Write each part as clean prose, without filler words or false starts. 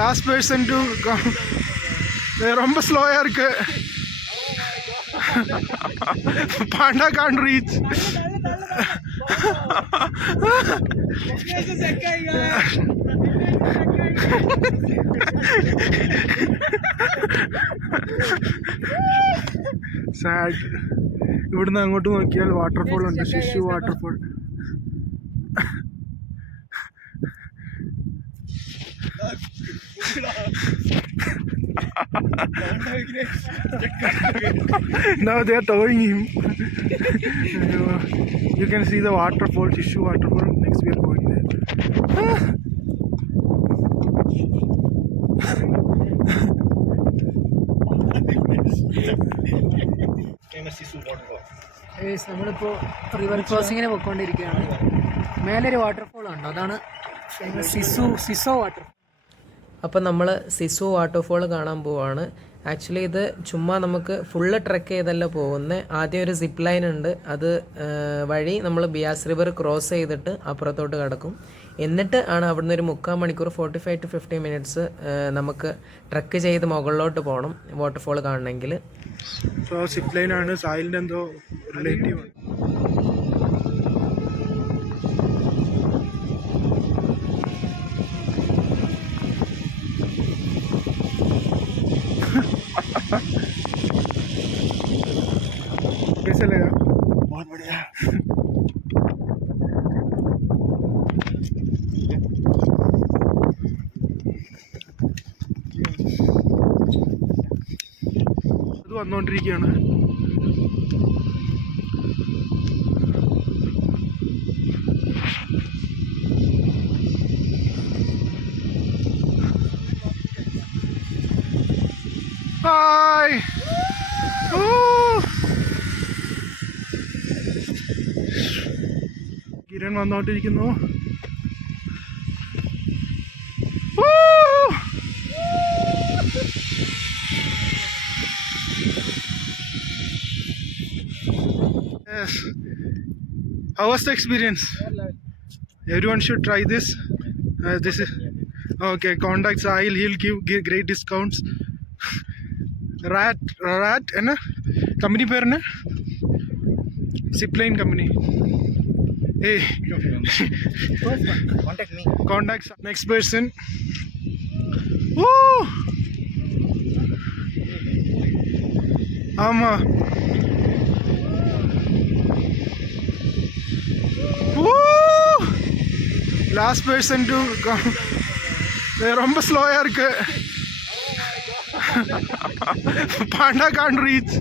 Last person to ரொம்ப ஸ்லோயா இருக்கு. Panda Khan reach. Sad. ഇവിടുന്ന് അങ്ങോട്ട് നോക്കിയാൽ വാട്ടർഫോൾ ഉണ്ട്, സിസു waterfall. Now they are towing him. You can see the waterfall, Sizzu waterfall. Next we are going there. നമ്മളിപ്പോൾ river ക്രോസിങ്ങിന് പോയിക്കൊണ്ടിരിക്കുകയാണ്. മേലൊരു വാട്ടർഫോൾ ഉണ്ട്, അതാണ് സിസോ വാട്ടർഫോൾ. അപ്പം നമ്മൾ സിസു വാട്ടർഫോൾ കാണാൻ പോവാണ്. ആക്ച്വലി ഇത് ചുമ്മാ നമുക്ക് ഫുള്ള് ട്രെക്ക് ചെയ്തല്ല പോകുന്നത്. ആദ്യം ഒരു സിപ്പ് ലൈൻ ഉണ്ട്, അത് വഴി നമ്മൾ ബിയാസ് റിവർ ക്രോസ് ചെയ്തിട്ട് അപ്പുറത്തോട്ട് കിടക്കും. എന്നിട്ട് ആണ് അവിടുന്ന് ഒരു 3/4 മണിക്കൂർ 45 to 50 minutes നമുക്ക് ട്രെക്ക് ചെയ്ത് മുകളിലോട്ട് പോകണം വാട്ടർഫോൾ കാണണമെങ്കിൽ. സിപ്പ് ലൈൻ ആണ്, സായിലിൻ്റെ എന്തോ റിലേറ്റീവ്. कैसे लगा? बहुत बढ़िया. അത് വന്നുകൊണ്ടിരിക്കുകയാണ്. ഹായ്. കിരൺ വന്നോണ്ടിരിക്കുന്നു. Yes. How was the experience? Everyone should try this. This is okay. Contact Sahil. He'll give great discounts. Rat என்ன கம்பெனி பேர் என்ன? Zipline company. Hey, Contact me. Contact next person. Woo! ஆமா. Woo! Last person to ரொம்ப ஸ்லோயா இருக்கு. Panda can't reach.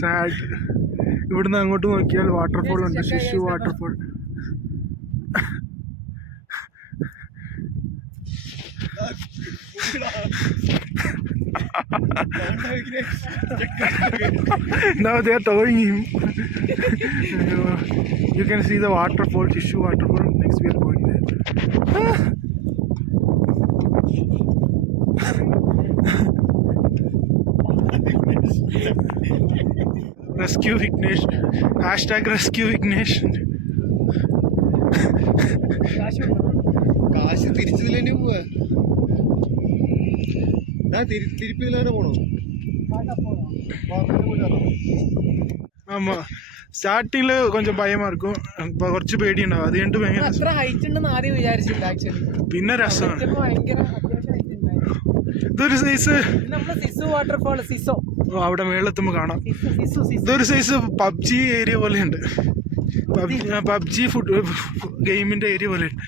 Sad. ഇവിടുന്ന് അങ്ങോട്ട് നോക്കിയാൽ waterfall ഉണ്ട്, സിസു waterfall. Now they are towing him. You can see the waterfall, Sizzu waterfall. Next we are going there. Rescue Vignesh. #rescue Vignesh. കാശ് തിരിച്ചതിലെ പോവാ. തിരുപ്പിയിലാണ് പോണോ? ஆமா, ஸ்டார்டிங்ல கொஞ்சம் பயமா இருக்கும், இப்போ കുറച്ച് പേടിയുണ്ടാവും. അത് കഴിഞ്ഞിട്ട് ഭയങ്കര അത്ര ഹൈറ്റ് ഉണ്ടെന്ന് ആദ്യം വിചാരിച്ചില്ല ആക്ച്വലി. പിന്നെ രസമാണ്. ഇതൊരു സൈസ് നമ്മള് സിസു വാട്ടർഫോൾ സിസോ അവിടെ മേളെത്തുമ്പോൾ കാണാം. ഇതൊരു സൈസ് പബ്ജി ഏരിയ പോലെയുണ്ട്, പബ്ജി ഫുഡ് ഗെയിമിന്റെ ഏരിയ പോലെയുണ്ട്.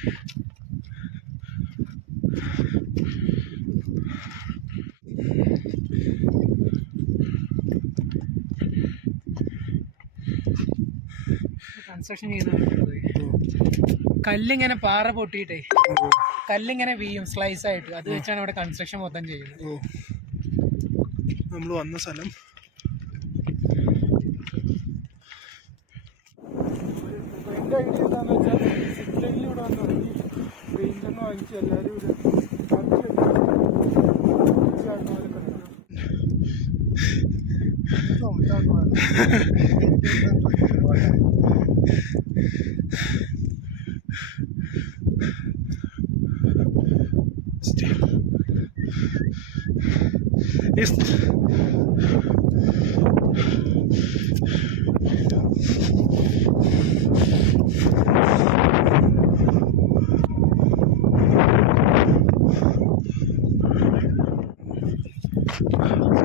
കൺസ്ട്രക്ഷൻ ചെയ്യുന്ന കല്ലിങ്ങനെ പാറ പൊട്ടിയിട്ടേ കല്ലിങ്ങനെ വീയും സ്ലൈസ് ആയിട്ട്, അത് വെച്ചാണ് ഇവിടെ കൺസ്ട്രക്ഷൻ മൊത്തം ചെയ്യുന്നത്. നമ്മൾ വന്ന സ്ഥലം എൻ്റെ ഐഡിയ എന്താണെന്ന് വെച്ചാൽ സിപ്ലൈനിലൂടെ വന്ന് തുടങ്ങി പെയിൻ്റൊന്നും വാങ്ങിച്ച് എല്ലാവരും ഇവിടെ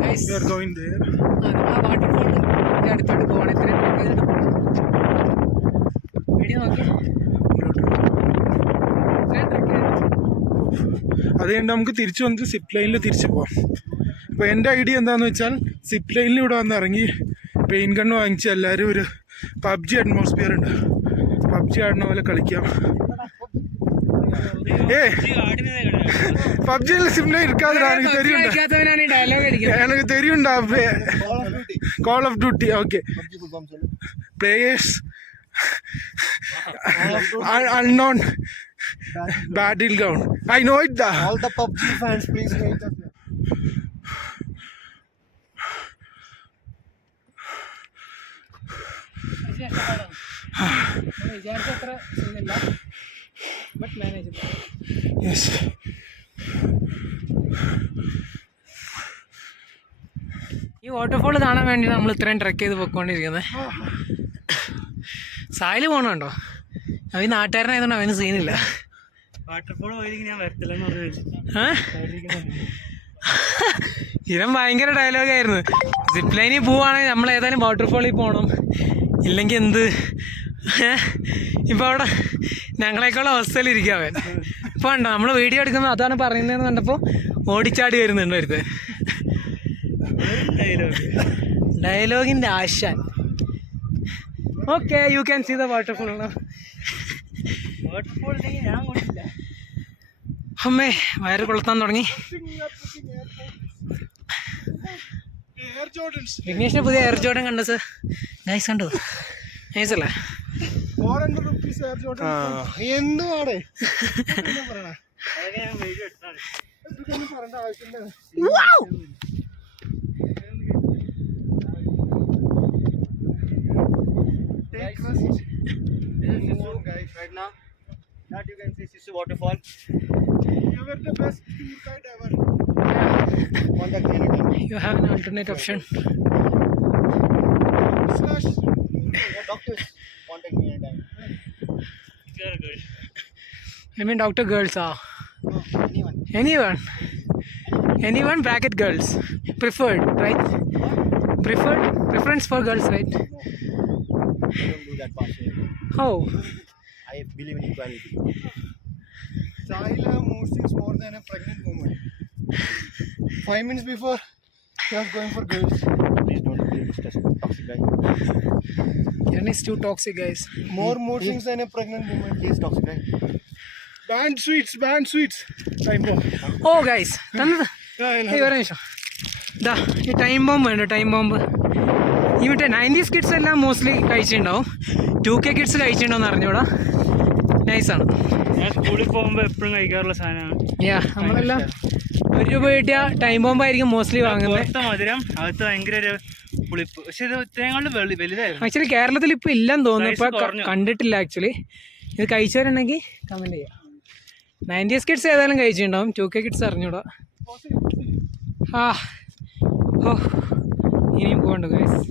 Guys, We are going there. ആ വാട്ടർഫോൾ അടുത്തോട്ട് പോകണം. ഇത്രയും ട്രക്ക് ചെയ്തിട്ട് പോകണം. വീഡിയോ നോക്കി ഇത്രയും ട്രക്ക് ചെയ്തിട്ട് അത് കഴിഞ്ഞ് നമുക്ക് തിരിച്ചു വന്നിട്ട് സിപ്പ് ലൈനിൽ തിരിച്ചു പോവാം. അപ്പോൾ എൻ്റെ ഐഡിയ എന്താണെന്ന് വെച്ചാൽ സിപ്പ് ലൈനിൽ ഇവിടെ വന്ന് ഇറങ്ങി പെയിൻ ഗണ്ണ് വാങ്ങിച്ച് എല്ലാവരും ഒരു പബ്ജി അറ്റ്മോസ്ഫിയർ ഉണ്ട്, പബ്ജി ആടുന്ന പോലെ കളിക്കാം. പബ്ജിയിൽ സിമ്പിൾ ഇരിക്കാതെ എനിക്ക് തെരിയുണ്ടാ call of duty. Okay, players unknown battleground. I know it. All the PUBG fans, please rate us. വിചാരിച്ചത്ര ചെയ്യുന്നില്ല, ബട്ട് മാനേജബിൾ. Yes. ഈ വാട്ടർഫോൾ കാണാൻ വേണ്ടി നമ്മൾ ഇത്രയും ട്രെക്ക് ചെയ്ത് പോയിക്കൊണ്ടിരിക്കുന്നത്. സായിൽ പോകണുണ്ടോ? അവൻ നാട്ടുകാരനായതുകൊണ്ട് അവന് സീനില്ല. വാട്ടർഫോൾ ഞാൻ വരത്തില്ലെന്ന് പറഞ്ഞു. ഇവൻ ഭയങ്കര ഡയലോഗായിരുന്നു. സിപ്പ് ലൈനിൽ പോവുകയാണെങ്കിൽ നമ്മൾ ഏതായാലും വാട്ടർഫോളിൽ പോകണം, ഇല്ലെങ്കിൽ എന്ത്. ഇപ്പോൾ അവിടെ ഞങ്ങളെക്കാളും അവസ്ഥയിലിരിക്കുക അവൻ. ഇപ്പോൾ ഉണ്ടോ നമ്മൾ വീഡിയോ എടുക്കുമ്പോൾ അതാണ് പറയുന്നതെന്ന് കണ്ടപ്പോൾ ഓടിച്ചാടി വരുന്നുണ്ട് അടുത്ത്. ഡയലോഗിൻ്റെ ആശാൻ. Okay, you can see the waterfall. അമ്മേ വയറ് കൊളുത്താൻ തുടങ്ങി. വിഘ്നേഷിന് പുതിയ എയർ ജോർഡൻ കണ്ടോ സർ? നൈസ് കണ്ടോ? നൈസ് അല്ലേ? 400 rupees എയർ ജോർഡൻ. എന്തുവാണ് പറയേണ്ട ആവശ്യമില്ല. guys right now that you can see Sizzu waterfall. You were the best tour guide ever. Contact me anytime. You have an alternate option. Slash. Yeah, doctors contact me anytime. Very good. I mean doctor girls are. Anyone. Anyone bracket girls. Preferred, right? Preference for girls, right? No. I don't do that partially. How? I believe in equality. Child have mood swings more than a pregnant woman. 5 minutes before she was going for girls. Please don't believe this toxic guy. Kiran is too toxic, guys. More mood swings than a pregnant woman. Please toxic guy. Banned sweets. Time bomb. Oh, guys. തന്നത് ഒരു നിമിഷം. ഇതാ ഈ time bomb വേണ്ട. Time bomb ഈ മറ്റേ 90s kids എല്ലാം mostly കഴിച്ചിട്ടുണ്ടാവും. 2K kids കഴിച്ചിട്ടുണ്ടോയെന്ന് അറിഞ്ഞൂടാ. നൈസാണ്. ഞാൻ സ്കൂളിൽ പോകുമ്പോൾ എപ്പോഴും കഴിക്കാറുള്ള സാധനമാണ്. നമ്മളെല്ലാം 1 രൂപ കിട്ടിയ ടൈം ബോംബായിരിക്കും മോസ്റ്റ്ലി വാങ്ങുന്നത്. പുറത്തെ മധുരം, അകത്ത് ഭയങ്കര ഒരു പുളിപ്പ്. പക്ഷെ ഇത് ഇത്രയും വലുതായിരുന്നു. ആക്ച്വലി കേരളത്തിൽ ഇപ്പോൾ ഇല്ലെന്ന് തോന്നുന്നു. ഇപ്പോൾ കണ്ടിട്ടില്ല ആക്ച്വലി. ഇത് കഴിച്ചവരുണ്ടെങ്കിൽ കമൻറ്റ് ചെയ്യാം. 90s കിഡ്സ് ഏതായാലും കഴിച്ചിട്ടുണ്ടാവും. 2K കിഡ്സ് അറിഞ്ഞൂടാ. ഓ ഇനിയും പോകണ്ട ഗൈസ്.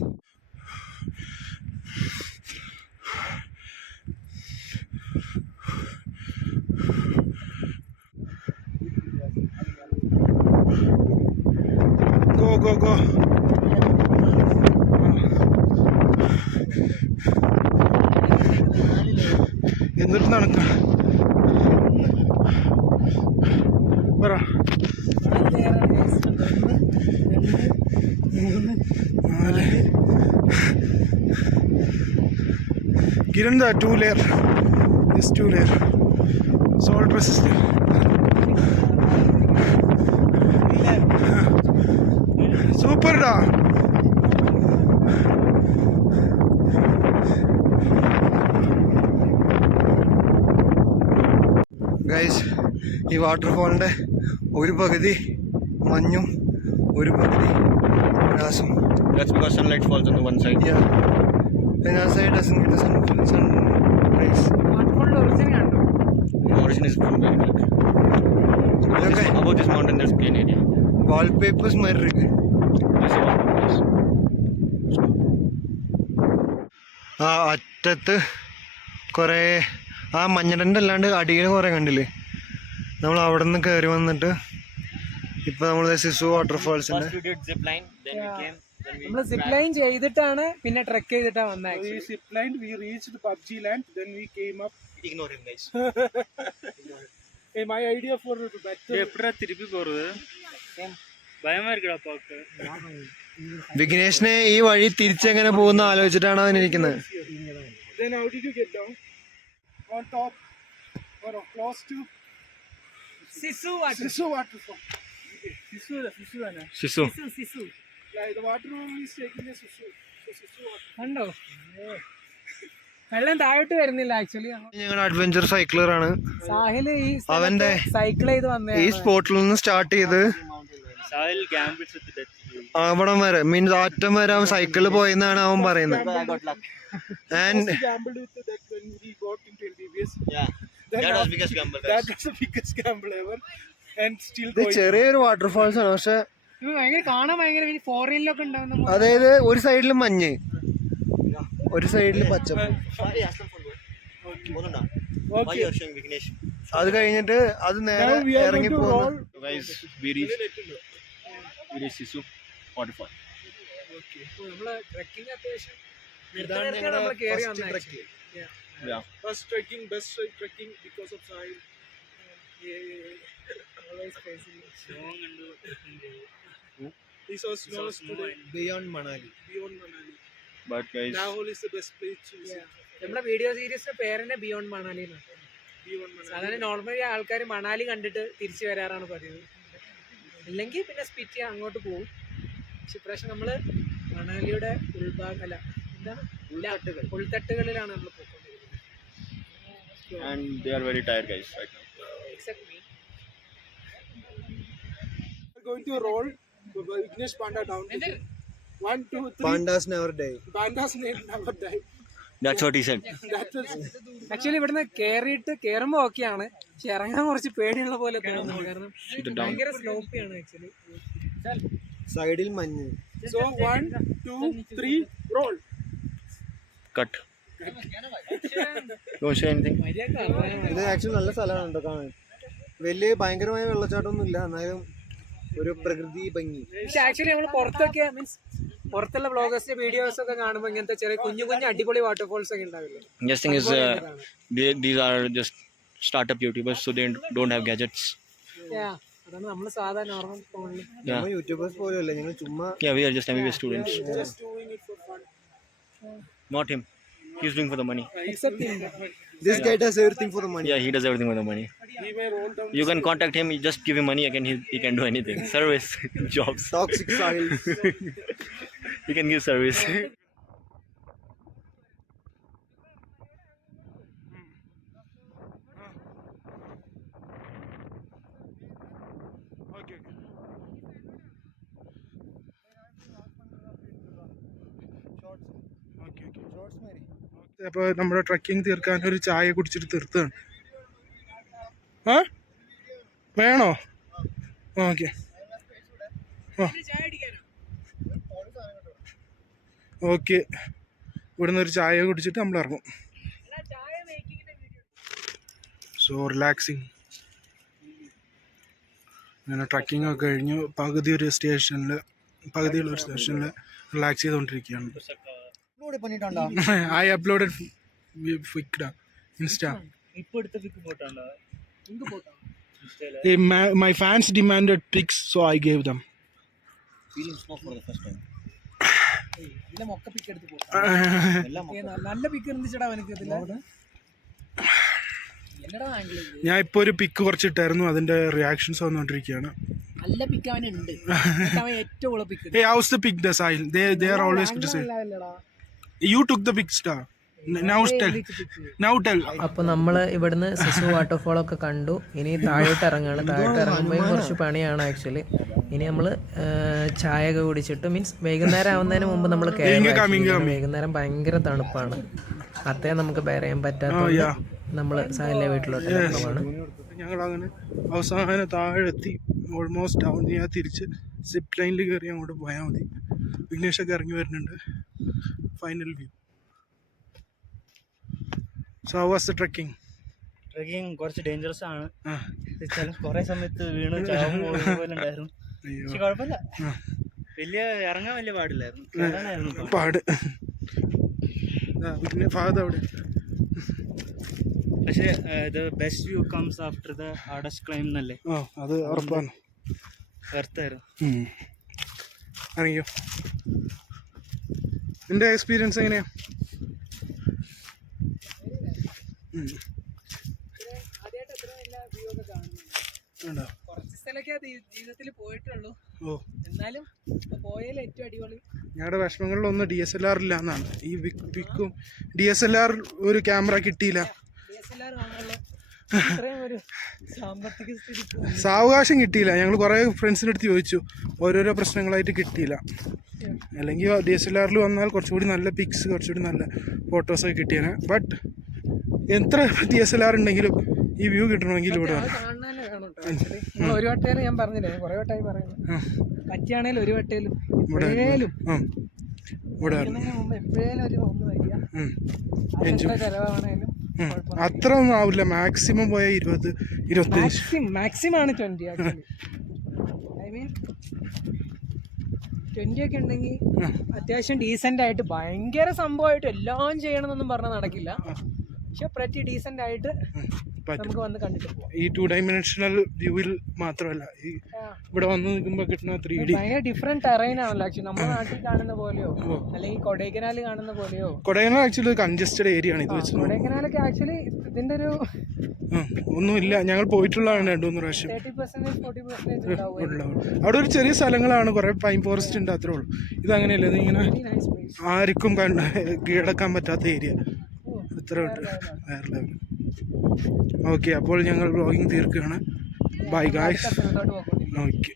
Go. എന്നിട്ട് നടക്കാം. പറ. 4 Kiran, the 2 layer. This 2 layer. Salt resistant. Super da. Guys, ഈ വാട്ടർഫോളിൻ്റെ ഒരു പകുതി മഞ്ഞും ഒരു പകുതി പ്രകാശം. That's because sunlight falls on the one side. Yeah. And other side doesn't get the sun rays. വാട്ടർഫോളിന്റെ ഒറിജിൻ കണ്ടോ? The origin is from very back. Okay. Above this mountain there's plain area. Wallpapers மாதிரி இருக்கு. That's the wallpapers. ആ അറ്റത്ത് കുറേ ആ മഞ്ഞടൻ്റെ അല്ലാണ്ട് അടിയിൽ കുറേ കണ്ടില്ലേ? നമ്മൾ അവിടെ നിന്ന് കയറി വന്നിട്ട് ഇപ്പൊ നമ്മൾ സിസു വാട്ടർഫാൾസിന്റെ നമ്മള് സിപ്പ് ലൈൻ ചെയ്തിട്ടാണ് പിന്നെ ട്രെക്ക് ചെയ്തിട്ടാ വന്നത്. We ziplined, we reached PUBG land, then we came up. Ignore him guys. Hey, my idea for better. എപ്പോഴാ തിരുപ്പി പോறது? ഭയമാ ഇരിക്കടാ പാക്ക്. വിഘ്നേഷിനെ ഈ വഴി തിരിച്ചെങ്ങനെ പോകുന്ന ആലോചിച്ചിട്ടാണ് അവനിരിക്കുന്നത്. Then how did you get down? On top or close to സിസു Sizzu waterfall? സിസു തന്നെ. സിസു സിസു Like the waterfall is taking a Sizzu. So Sizzu waterfall. കണ്ടോ? വെള്ളം താഴോട്ട് വരുന്നില്ല ആക്ച്വലി. ഞങ്ങളുടെ അഡ്വഞ്ചർ സൈക്ലർ ആണ്. സാഹില് ഈ അവന്റെ സൈക്കിൾ ചെയ്ത് വന്നേ ഈ സ്പോട്ടിൽ നിന്ന് സ്റ്റാർട്ട് ചെയ്ത് സാഹിൽ gambles with death. അവിടം വരെ മീൻസ് അറ്റം വരെ അവൻ സൈക്കിളിൽ പോയെന്നാണ് അവൻ പറയുന്നത്. And Gambled with that when we got into Beas. Yeah. That was biggest gamble. That was the biggest gamble ever. And still ഇത് going. ചെറിയൊരു വാട്ടർഫാൾസ് ആണ്. പക്ഷെ ഇത് ഭയങ്കര കാണാൻ ഭയങ്കര ഫോറിനിലൊക്കെ ഉണ്ടാവുന്ന അതായത് ഒരു സൈഡിൽ മഞ്ഞ്, ഒരു സൈഡിൽ പച്ചപ്പ്. Okay. അത് കഴിഞ്ഞിട്ട് അത് നേരെ Now we are ഇറങ്ങി going to പോകുന്നു. roll. Guys, we reached Sizzu waterfall. നമ്മള് ട്രെക്കിംഗ് അത്യാവശ്യം ഇതാണ് നമ്മള് ഞങ്ങളുടെ കേറി first വന്നത്. trek. Yeah. First trekking, best trekking because of Sahil. Long and He saw snows today Beyond Manali. beyond Manali. but guys, Nahol is the best place to visit. നമ്മുടെ video സീരീസിന്റെ പേരെന്നെ beyond Manali എന്നാണ്. Beyond Manali. സാധാരണ normally ആൾക്കാർ മണാലി കണ്ടിട്ട് തിരിച്ചു വരാറാണ് പതിവ്. ഇല്ലെങ്കിൽ പിന്നെ സ്പിറ്റ് ചെയ്യാൻ അങ്ങോട്ട് പോകും. പക്ഷെ ഇപ്രാവശ്യം നമ്മള് മണാലിയുടെ ഉൾഭാഗം അല്ല എന്താണ് ഉൾത്തട്ടുകളിലാണ് നമ്മൾ പോയിക്കൊണ്ടിരിക്കുന്നത്. and they are very tired guys right now. Except me. We're going to roll Ignesh Panda down. 1, 2, 3. Pandas never die. Panda's name never died. That's what he said. That is. Actually ഇവിടുന്ന് കേറുമ്പോ ഓക്കെയാണ്, പക്ഷെ ഇറങ്ങാൻ കുറച്ച് പേടിയുള്ള പോലെ തോന്നുന്നു. കാരണം ഭയങ്കര സ്ലോപ്പിയാണ് ആക്ച്വലി. സൈഡിൽ മഞ്ഞ്. So 1, 2, 3, roll. Cut. Don't say anything. ഇത് ആക്ച്വലി നല്ല സ്ഥലമാണ് കേട്ടോ കാണാൻ. വലിയ ഭയങ്കരമായ വെള്ളച്ചാട്ടമൊന്നും ഇല്ല, എന്നാലും ഒരു പ്രകൃതി ഭംഗി. പക്ഷെ ആക്ച്വലി നമ്മൾ പുറത്തൊക്കെ മീൻസ് പുറത്തുള്ള വ്ളോഗേഴ്സിന്റെ വീഡിയോസ് ഒക്കെ കാണുമ്പോൾ ഇങ്ങനത്തെ ചെറിയ കുഞ്ഞു കുഞ്ഞു അടിപൊളി വാട്ടർഫോൾസ് ഒക്കെ ഉണ്ടാവില്ലേ. Just thing is, these are just startup YouTubers, so they don't have gadgets. അതാണ് നമ്മൾ സാധാരണ നോർമൽ ഫോണിൽ. നമ്മൾ യൂട്യൂബേഴ്സ് പോലും അല്ല, ഞങ്ങൾ ചുമ്മാ. Yeah, we are just MBA students. Just doing it for fun. Not him. He's doing for the money. This guy does everything for the money. Yeah, he does everything for the money. He may roll down. You can contact him. You just give him money. He can do anything. Service jobs. Toxic Sahil. He can give service. Okay. അപ്പോൾ നമ്മുടെ trekking തീർക്കാൻ ഒരു ചായ കുടിച്ചിട്ട് തീർത്താണ്. ആ വേണോ? Okay. Okay, ഇവിടുന്ന് ഒരു ചായ കുടിച്ചിട്ട് നമ്മൾ ഇറങ്ങും. So relaxing. അങ്ങനെ ട്രക്കിംഗ് ഒക്കെ കഴിഞ്ഞു പകുതിയുള്ള ഒരു സ്റ്റേഷനിൽ റിലാക്സ് ചെയ്തുകൊണ്ടിരിക്കുകയാണ്. I uploaded Insta. My fans demanded pics, so I gave them. നല്ല പിക്ക് എന്തിച്ചടാ അവനക്ക് ഇതില്ല. ഞാൻ ഇപ്പൊ ഒരു പിക്ക് കുറച്ചിട്ടായിരുന്നു, അതിന്റെ റിയാക്ഷൻസ് വന്നുകൊണ്ടിരിക്കുകയാണ്. നല്ല പിക്ക് അവനുണ്ട്. അവൻ ഏറ്റവും ഉള്ള പിക്ക്. Hey, how's the pic, the Sahil? They are always criticizing. You took the big star. Now tell. അപ്പോൾ നമ്മൾ ഇവിടുന്ന് സിസു വാട്ടർഫോളൊക്കെ കണ്ടു. ഇനി താഴോട്ട് ഇറങ്ങുകയാണ്. താഴോട്ട് ഇറങ്ങുമ്പോൾ കുറച്ച് പണിയാണ് ആക്ച്വലി. ഇനി നമ്മൾ ചായ ഒക്കെ കുടിച്ചിട്ട് മീൻസ് വൈകുന്നേരം ആവുന്നതിന് മുമ്പ് നമ്മൾ കയറും. വൈകുന്നേരം ഭയങ്കര തണുപ്പാണ്, അത്രയും നമുക്ക് ബെയർ ചെയ്യാൻ പറ്റാത്ത നമ്മൾ സാലിൻ്റെ വീട്ടിലോട്ട് പോവാണ്. ഞങ്ങളങ്ങനെ അവസാനം താഴെത്തി. ഓൾമോസ്റ്റ് ഡൗൺ ചെയ്യാൻ തിരിച്ച് സിപ്പ് ലൈനിൽ കയറി അങ്ങോട്ട് പോയാൽ മതി. വിഘ്നേഷൊക്കെ ഇറങ്ങി വരുന്നുണ്ട്. Final view. So how was the trekking? Trekking കുറച്ച് ഡേഞ്ചറസ് ആണ്. കുറെ സമയത്ത് വീണ് ചാവും പോലെ ഉണ്ടായിരുന്നു. പക്ഷെ കുഴപ്പമില്ല, വലിയ ഇറങ്ങാൻ വലിയ പാടില്ലായിരുന്നു. പാട് പിന്നെ ഫാദ അവിടെ. പക്ഷേ the best view comes after the hardest climb എന്നല്ലേ? അത് ഉറപ്പാണ്. വെർത്തായിരുന്നു. അറിയോ നിന്റെ എക്സ്പീരിയൻസ് എങ്ങനെയാ? കുറച്ച് സ്ഥലമൊക്കെ ജീവിതത്തിൽ പോയിട്ടുള്ളൂ, എന്നാലും പോയാലും ഏറ്റവും അടിപൊളി. ഞങ്ങളുടെ വിഷമങ്ങളിലൊന്നും DSLR ഇല്ല എന്നാണ്. ഈ വിക്കും DSLR ഒരു ക്യാമറ കിട്ടിയില്ല. സാവകാശം കിട്ടിയില്ല. ഞങ്ങൾ കുറേ ഫ്രണ്ട്സിൻ്റെ അടുത്ത് ചോദിച്ചു, ഓരോരോ പ്രശ്നങ്ങളായിട്ട് കിട്ടിയില്ല. അല്ലെങ്കിൽ DSLR വന്നാൽ കുറച്ചുകൂടി നല്ല പിക്സ്, കുറച്ചുകൂടി നല്ല ഫോട്ടോസൊക്കെ കിട്ടിയേനെ. ബട്ട് എത്ര DSLR ഉണ്ടെങ്കിലും ഈ വ്യൂ കിട്ടണമെങ്കിൽ ഇവിടെ ഒരു വട്ടേലും ഞാൻ പറഞ്ഞില്ലേ, കുറെ വട്ടമായി പറയുന്നു, പറ്റിയാണേലും ഒരു വട്ടേലും എപ്പോഴേലും ഒരു ഒന്ന് വരിക. ചെലവാണേലും അത്ര ഒന്നും ആവില്ല. മാക്സിമം പോയ 20-25. മാക്സിമം ആണ് 20. ആക്ച്വലി ഐ മീൻ 20 ഒക്കെ ഉണ്ടെങ്കിൽ അത്യാവശ്യം ഡീസെന്റ് ആയിട്ട്, ഭയങ്കര സംഭവമായിട്ട് എല്ലാം ചെയ്യണമെന്നൊന്നും പറഞ്ഞാൽ നടക്കില്ല. പക്ഷെ പ്രറ്റി ഡീസെന്റ് ആയിട്ട് നമുക്ക് വന്ന് കണ്ടിട്ട് പോവാം. ഈ 2 ഡൈമെൻഷണൽ വ്യൂവിൽ മാത്രമല്ല, ഈ ഇവിടെ വന്ന് നിൽക്കുമ്പോൾ കിട്ടുന്ന 3D ഭയങ്കര ഡിഫറെന്റ് ടെറൈൻ ആണല്ലോ. ആക്ച്വലി നമ്മുടെ നാട്ടിൽ കാണുന്ന പോലെയോ അല്ലെങ്കിൽ കൊടൈക്കനാൽ കാണുന്ന പോലെയോ. കൊടൈക്കനാൽ ആക്ച്വലി കൺജസ്റ്റഡ് ഏരിയ ആണ് ഇത് വെച്ച്. കൊടൈക്കനാലൊക്കെ ആക്ച്വലി ഇതിന്റെ ഒരു ഒന്നുമില്ല. ഞങ്ങൾ പോയിട്ടുള്ളതാണ് 2-3 പ്രാവശ്യം. 30%-40% ഉണ്ടാവും. അവിടെ ഒരു ചെറിയ സ്ഥലങ്ങളാണ്, കുറെ പൈൻ ഫോറസ്റ്റ് ഉണ്ട്, അത്രേ ഉള്ളൂ. ഇതങ്ങനെയല്ല, ഇതിങ്ങനെ ആർക്കും കീഴടക്കാൻ പറ്റാത്ത ഏരിയ. ഇത്ര വേറെ ലെവൽ. ഓക്കെ, അപ്പോൾ ഞങ്ങൾ വ്ളോഗിങ് തീർക്കുകയാണ്. Bye guys. ഓക്കെ.